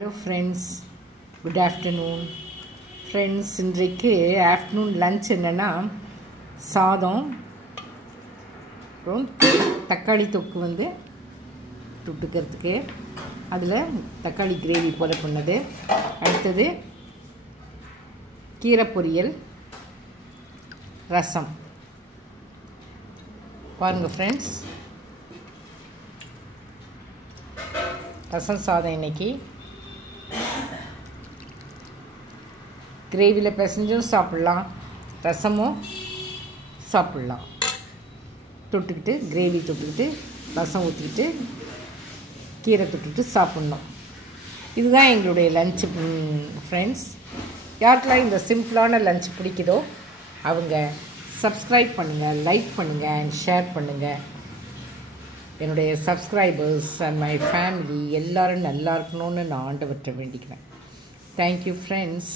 Hello friends, good afternoon. Friends, இன்றைக்கு afternoon lunch என்னன்னா சாதம் அப்புறம் தக்காளி தொக்கு வந்து தொட்டுக்கிறதுக்கு அதில் தக்காளி கிரேவி போல பண்ணது. அடுத்தது கீரை பொரியல், ரசம். பாருங்கள் ஃப்ரெண்ட்ஸ், ரசம் சாதம் இன்னைக்கு கிரேவியில் பிசைஞ்சும் சாப்பிட்லாம், ரசமும் சாப்பிட்லாம். தொட்டுக்கிட்டு கிரேவி தொட்டுக்கிட்டு ரசம் ஊற்றிக்கிட்டு கீரை தொட்டுக்கிட்டு சாப்பிட்ணும். இதுதான் எங்களுடைய லன்ச்சு ஃப்ரெண்ட்ஸ். யாருக்கெல்லாம் இந்த சிம்பிளான லன்ச் பிடிக்குதோ அவங்க சப்ஸ்கிரைப் பண்ணுங்கள், லைக் பண்ணுங்கள் அண்ட் ஷேர் பண்ணுங்கள். என்னுடைய சப்ஸ்கிரைபர்ஸ் அண்ட் மை ஃபேமிலி எல்லோரும் நல்லா இருக்கணும்னு நான் ஆண்டவர்கிட்ட வேண்டிக்கிறேன். Thank you friends.